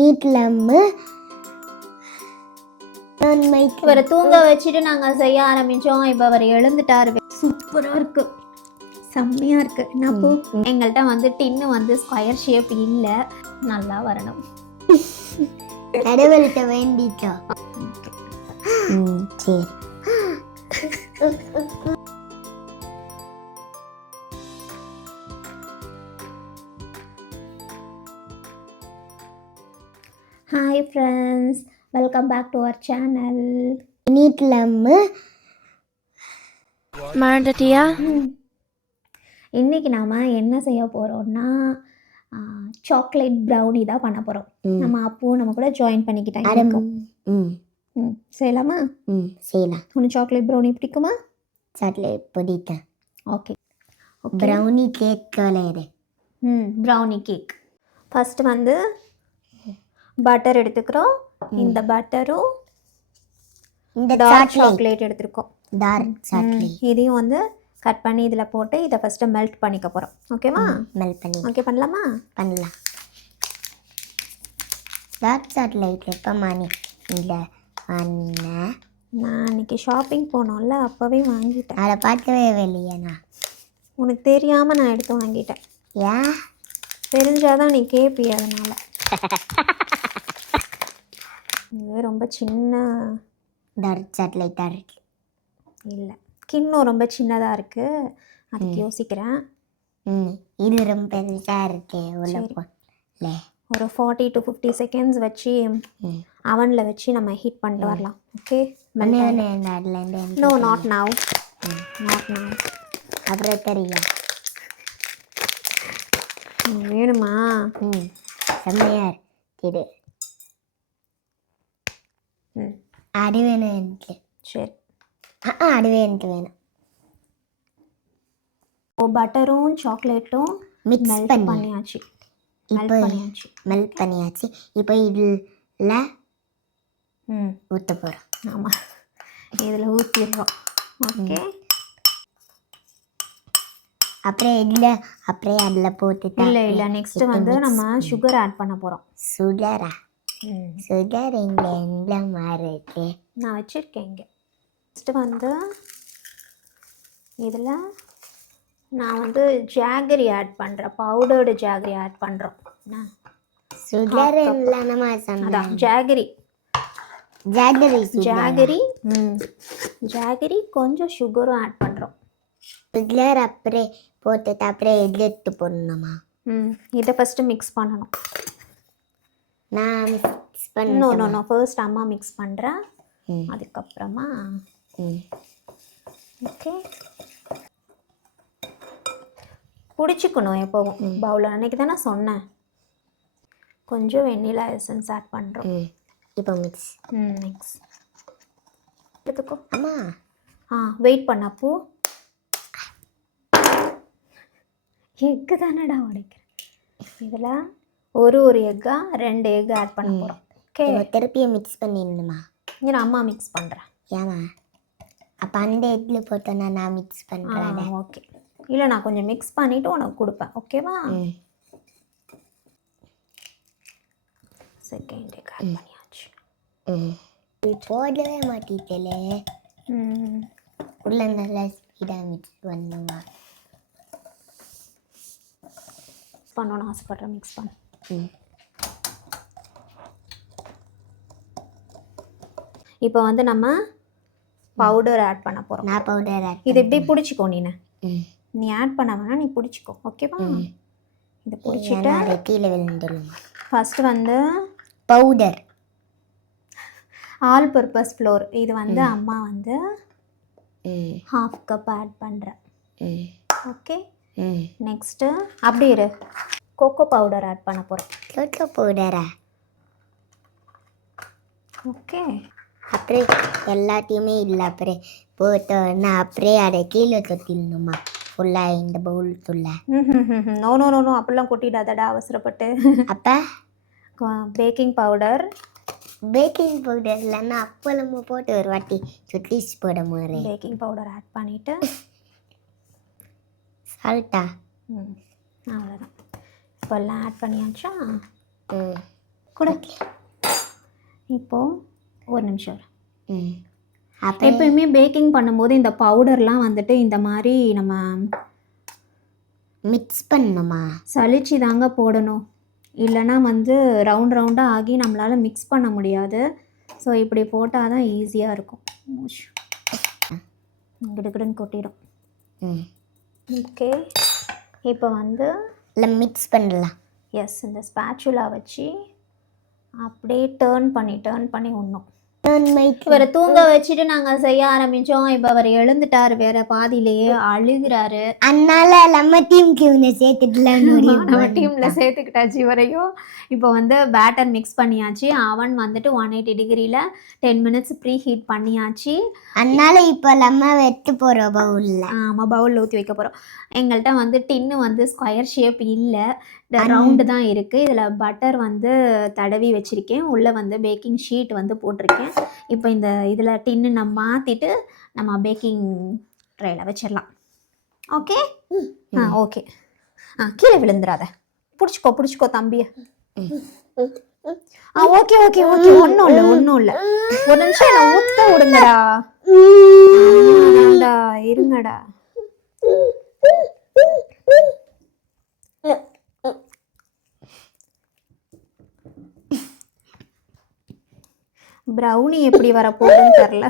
நீட்லம்மு இவரை தூங்க வச்சுட்டு நாங்கள் செய்ய ஆரம்பித்தோம். இப்போ அவர் எழுந்துட்டார். சூப்பராக இருக்கு, செம்மையாக இருக்கு. நான் எங்கள்கிட்ட வந்து டின்னு வந்து ஸ்கொயர் ஷேப் இல்லை, நல்லா வரணும். கடவுள்கிட்ட வேண்டிட்டோம். சரி. Hi friends, welcome back to our channel நீட்லம்மு மறந்துட்டியா? இன்னைக்கு நாம் என்ன செய்ய போகிறோம்னா சாக்லேட் ப்ரௌனி தான் பண்ண போகிறோம். நம்ம அப்போ நம்ம கூட ஜாயின் பண்ணிக்கிட்டாங்க. செய்யலாமா? செய்யலாம். உனக்கு சாக்லேட் ப்ரௌனி பிடிக்குமா? சாக்லேட் பிடிக்கும். Okay. Brownie cake colour. Brownie cake. First வந்து பட்டர் எடுத்துக்கிறோம். இந்த பட்டரும் இந்த டார்க் சாக்லேட் எடுத்துருக்கோம். டார்க் சாக்லேட் இதையும் வந்து கட் பண்ணி இதில் போட்டு இதை ஃபஸ்ட்டு மெல்ட் பண்ணிக்க போகிறோம். ஓகேவா? மெல்ட் பண்ணி. ஓகே, பண்ணலாமா? பண்ணலாம். டார்க் சாக்லேட் எப்போ மானி இல்லை அண்ணன் நான் அன்றைக்கி ஷாப்பிங் போனோம்ல, அப்போவே வாங்கிட்டேன். அதை பார்க்கவே இல்லையாண்ணா? உனக்கு தெரியாமல் நான் எடுத்து வாங்கிட்டேன். ஏன்? தெரிஞ்சாதான் நீ கேட்பிய, அதனால். இது ரொம்ப சின்ன டார்க் சாக்லேட்டாக இருக்கு. இல்லை, கிண்ணம் ரொம்ப சின்னதாக இருக்குது, அதுக்கு யோசிக்கிறேன். இது ரொம்ப பெருசாக இருக்கு. உள்ள ஒரு 40 to 50 செகண்ட்ஸ் வச்சு அவனில் வச்சு நம்ம ஹீட் பண்ணிட்டு வரலாம். Okay. No, not now. Not now. அப்புறம் தெரியும். வேணுமா? செம்மையா இருக்குது. அது வேணும் எனக்கு. சரி, அது எனக்கு வேணும். பட்டரும் சாக்லேட்டும் மிக்ஸ் பண்ணியாச்சு. மெல்ட் பண்ணியாச்சு. இப்போ இதில் ஊற்ற போகிறோம். ஆமாம், இதில் ஊற்றிடுறோம். ஓகே. அப்படியே அதில் போட்டுட்டு இல்லை, நெக்ஸ்ட்டு வந்து நம்ம சுகர் ஆட் பண்ண போகிறோம். சுகரா? சுகர் இங்கே எந்த மாதிரி இருக்கு? நான் வச்சுருக்கேன் இங்கே. நெக்ஸ்ட்டு வந்து இதில் நான் வந்து ஜாகரி ஆட் பண்ணுறேன். பவுடர்டு ஜாகரி ஆட் பண்ணுறோம். சுகர் இல்லைன்னா அதான் ஜாகரி. ஜாகரி கொஞ்சம் சுகரும் ஆட் பண்ணுறோம். சுகர் அப்படியே போட்டுட்டு அப்படியே எடுத்து போடணுமா? இதை ஃபஸ்ட்டு மிக்ஸ் பண்ணணும். நான் மிக்ஸ் நோ ஃபர்ஸ்ட் அம்மா மிக்ஸ் பண்ணுறேன், அதுக்கப்புறமா. ஓகே. பிடிச்சிக்கணும் எப்போவும் பவுலில். அன்றைக்கி தான் நான் சொன்னேன். கொஞ்சம் வெண்ணிலா எசன்ஸ் ஆட் பண்ணுறோம். இப்போ மிக்ஸ் எடுத்துக்கோ. அம்மா வெயிட் பண்ணப்போ எக்கு தானடா உடைக்கிறேன். இதில் ஒரு எக்காக 2 எக் ஆட் பண்ண போகிறோம். ஓகே. திருப்பியும் மிக்ஸ் பண்ணிடணுமா? இங்கே நான் அம்மா மிக்ஸ் பண்ணுறேன். ஏமா? அப்போ அந்த எக்கில் போட்டோன்னா நான் மிக்ஸ் பண்ணுறேன். ஓகே. இல்லை, நான் கொஞ்சம் மிக்ஸ் பண்ணிவிட்டு உனக்கு கொடுப்பேன். ஓகேவா? செகண்ட் எக் ஆட் பண்ணியாச்சு. போடவே மாட்டீங்களே. உள்ள நல்லா ஸ்பீடாக மிக்ஸ் பண்ணுமா? பண்ணணும்னு ஆசைப்படுறேன். மிக்ஸ் பண்ண. இப்போ வந்து நம்ம பவுடர் ஆட் பண்ண போகிறோம். நான் பவுடர் ஆட். இது எப்படி பிடிச்சிக்கோ. நீ ஆட் பண்ண வேணா, நீ பிடிச்சிக்கோ. ஓகேவா? இது பிடிச்சிட்டு கீழே விழுந்துடணுமா? ஃபஸ்ட்டு வந்து பவுடர் ஆல் பர்பஸ் ஃப்ளோர். இது வந்து அம்மா வந்து 1/2 கப் ஆட் பண்ணுறேன். ஓகே. நெக்ஸ்ட்டு அப்படி இரு, கோகோ பவுடர் ஆட் பண்ண போகிறோம். கோகோ பவுடரா? ஓகே. அப்படியே எல்லாத்தையுமே இல்லை அப்படியே போட்டோன்னா அப்படியே அதை கீழே கொட்டிடணுமா ஃபுல்லாக இந்த பவுலுக்குள்ள? நோ அப்படிலாம் கொட்டிடாதடா அவசரப்பட்டு. அப்போ பேக்கிங் பவுடர் இல்லைன்னா அப்பளமும் போட்டு ஒரு வாட்டி சுட்டிச்சு போட மாதிரி. பேக்கிங் பவுடர் ஆட் பண்ணிவிட்டு சால்ட்டா? அவ்வளோதான். இப்போல்லாம் ஆட் பண்ணியாச்சா? கூட இப்போது ஒரு நிமிஷம் இரு. ம் அப்புறம் எப்பயுமே பேக்கிங் பண்ணும்போது இந்த பவுடர்லாம் வந்துட்டு இந்த மாதிரி நம்ம மிக்ஸ் பண்ணணுமா? சலிச்சு தாங்க போடணும், இல்லைன்னா வந்து ரவுண்ட் ரவுண்டாக ஆகி நம்மளால் மிக்ஸ் பண்ண முடியாது. ஸோ இப்படி போட்டால் தான் ஈஸியாக இருக்கும். கிடுகிடுன்னு கொட்டிடும். ம் ஓகே, இப்போ வந்து இல்லை மிக்ஸ் பண்ணலாம். எஸ், இந்த ஸ்பேச்சுலா வச்சு அப்படியே டேர்ன் பண்ணி விடணும். இவரை தூங்க வச்சுட்டு நாங்கள் செய்ய ஆரம்பித்தோம். இப்போ அவர் எழுந்துட்டார், வேற பாதியிலேயே அழுகிறாரு. அதனால நம்ம டீமுக்கு இவனை சேர்த்துக்கலாம்னு நம்ம டீமில் சேர்த்துக்கிட்டாச்சு இவரையும். இப்போ வந்து பேட்டர் மிக்ஸ் பண்ணியாச்சு. அவன் வந்துட்டு 180 டிகிரியில் 10 மினிட்ஸ் ப்ரீ ஹீட் பண்ணியாச்சு. அதனால இப்போ நம்ம வெட்டு போகிறோம் பவுலில். ஆமாம், பவுலில் ஊற்றி வைக்க போகிறோம். எங்கள்கிட்ட வந்து டின்னு வந்து ஸ்கொயர் ஷேப் இல்லை, ரவுண்டு தான் இருக்குது. இதில் பட்டர் வந்து தடவி வச்சுருக்கேன், உள்ளே வந்து பேக்கிங் ஷீட் வந்து போட்டிருக்கேன். இப்போ இந்த இதில் டின்னு நம்ம மாற்றிட்டு நம்ம பேக்கிங் ட்ரேயில் வச்சிடலாம். Okay okay. கீழே விழுந்துடாத, பிடிச்சிக்கோ தம்பியை. ஓகே ஓகே ஓகே, ஒன்றும் இல்லை. ஒரு நிமிஷம் என்ன ஊற்ற விடுங்கடா. இருங்கடா. ப்ரௌனி எப்படி வரப்போகுதுன்னு தெரில.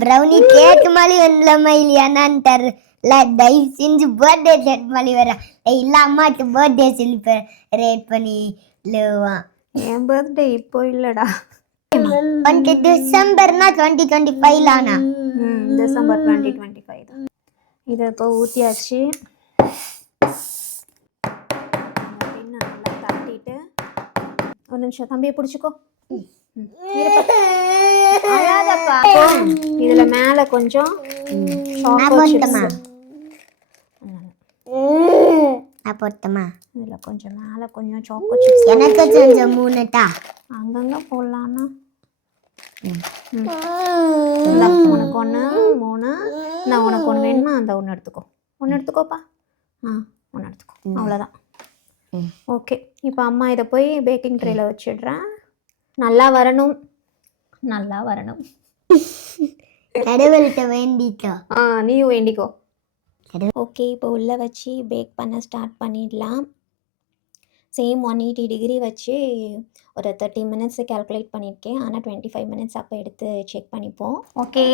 ப்ரௌனி கேக் மாதிரி வரலாமா இல்லையானான்னு தெரில. தயவு செஞ்சு பர்த்டே செட் மாதிரி வர இல்லை, அம்மாட்டு பர்த்டே செலிப்ரேட் பண்ணி இல்லைவான். என் பர்த்டே இப்போ இல்லைடா, டிசம்பர்னா 2025 ஆனா டிசம்பர் 2025 தான். இதை இப்போ ஊற்றியாச்சு. நல்லா தட்டிட்டு ஒரு நிமிஷம் தம்பியை பிடிச்சிக்கோ. இதுல மேல கொஞ்சம் போட்டமா, இதுல கொஞ்சம் மேல கொஞ்சம் சாக்கோ சிப்ஸ். எனக்கு கொஞ்சம் 3 அங்கங்க போடலாம்னா உனக்கு 1 3. நான் உனக்கு 1 வேணுமா, அந்த 1 எடுத்துக்கோப்பா. ஒன்று எடுத்துக்கோ, அவ்வளோதான். ஓகே, இப்போ அம்மா இதை போய் பேக்கிங் ட்ரேயில் வச்சிடுறேன். நல்லா வரணும். கடவுள்கிட்ட வேண்டிக்கோ. நீயும் வேண்டிக்கோ. ஓகே, இப்போ உள்ளே வச்சு பேக் பண்ண ஸ்டார்ட் பண்ணிடலாம். சேம் 180 டிகிரி வச்சு ஒரு 30 மினிட்ஸ் கால்குலேட் பண்ணியிருக்கேன். ஆனால் 25 மினிட்ஸ் அப்போ எடுத்து செக் பண்ணிப்போம். ஓகே,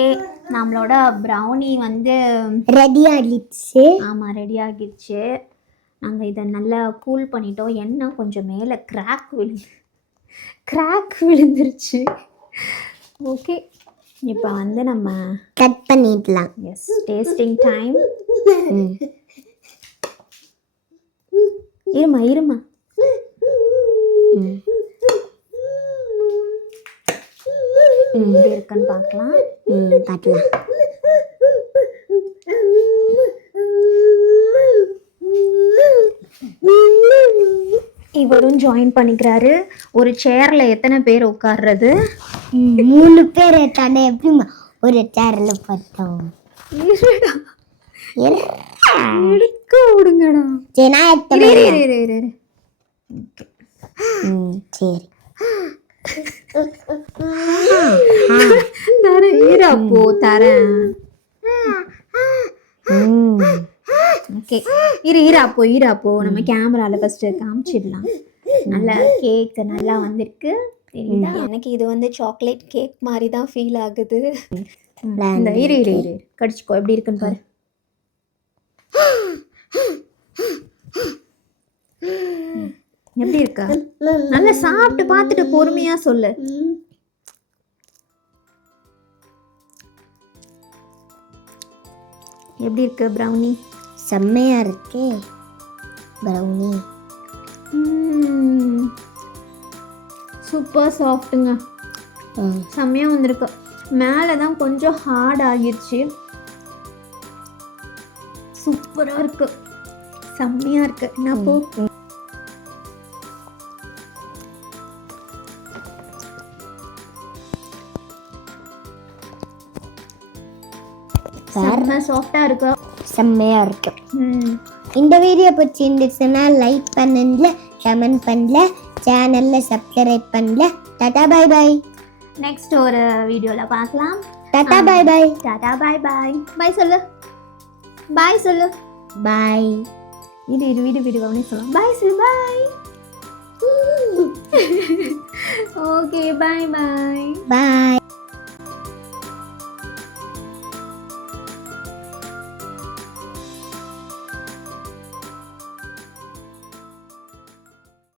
நம்மளோட ப்ரௌனி வந்து ரெடி ஆகிடுச்சு. ஆமாம், ரெடி ஆகிடுச்சு. நாங்கள் இதை நல்லா கூல் பண்ணிட்டோம். எண்ணெய் கொஞ்சம் மேலே கிராக் விழுந்துருச்சு. ஓகே, இப்போ வந்து நம்ம கட் பண்ணிடலாம். Yes, tasting time. இருமா எப்படி இருக்குன்னு பார்க்கலாம். இவரும் ஜாயின் பண்ணிக்கிறாரு. ஒரு சேர்ல எத்தனை பேர் உட்கார்றது? 3 பேர் தானே, எப்படி ஒரு சேர்ல பார்த்தோம். எடுக்க விடுங்கடா. சரி, தரேன். ஓகே, இரு அப்போ நம்ம கேமரால ஃபர்ஸ்ட் காமிச்சிடலாம். நல்லா கேக் நல்லா வந்திருக்கு. எனக்கு இது வந்து சாக்லேட் கேக் மாதிரி தான் ஃபீல் ஆகுது. இந்த இரு கடிச்சுக்கோ, எப்படி இருக்குன்னு பாரு. எப்படி இருக்கா? நல்லா சாப்பிட்டு பார்த்துட்டு பொறுமையா சொல்லு. எப்படி இருக்கு ப்ரௌனி? செம்மையா இருக்கே ப்ரௌனி. சூப்பர் சாஃப்ட்டுங்க, செம்மையாக வந்திருக்கு. மேலே தான் கொஞ்சம் ஹார்ட் ஆகிடுச்சு. சூப்பராக இருக்கு, செம்மையாக இருக்கு. என்ன போ, செம்ம சாஃப்டாக இருக்கு, செம்மையா இருக்கு. இந்த வீடியோ பிடிச்சிருந்துச்சுன்னா லைக் பண்ணுங்க, கமெண்ட் பண்ணல, சேனல்ல சப்ஸ்கிரைப் பண்ணல. Tata bye by. நெக்ஸ்ட் ஒரு வீடியோவில் பார்க்கலாம். Tata bye bye. Tata bye bye. Bye சொல்லு. பாய் சொல்லு. பாய். இது வீடு கவனி சொல்லலாம். பாய் சொல்லு. பாய். Okay bye bye. பாய்.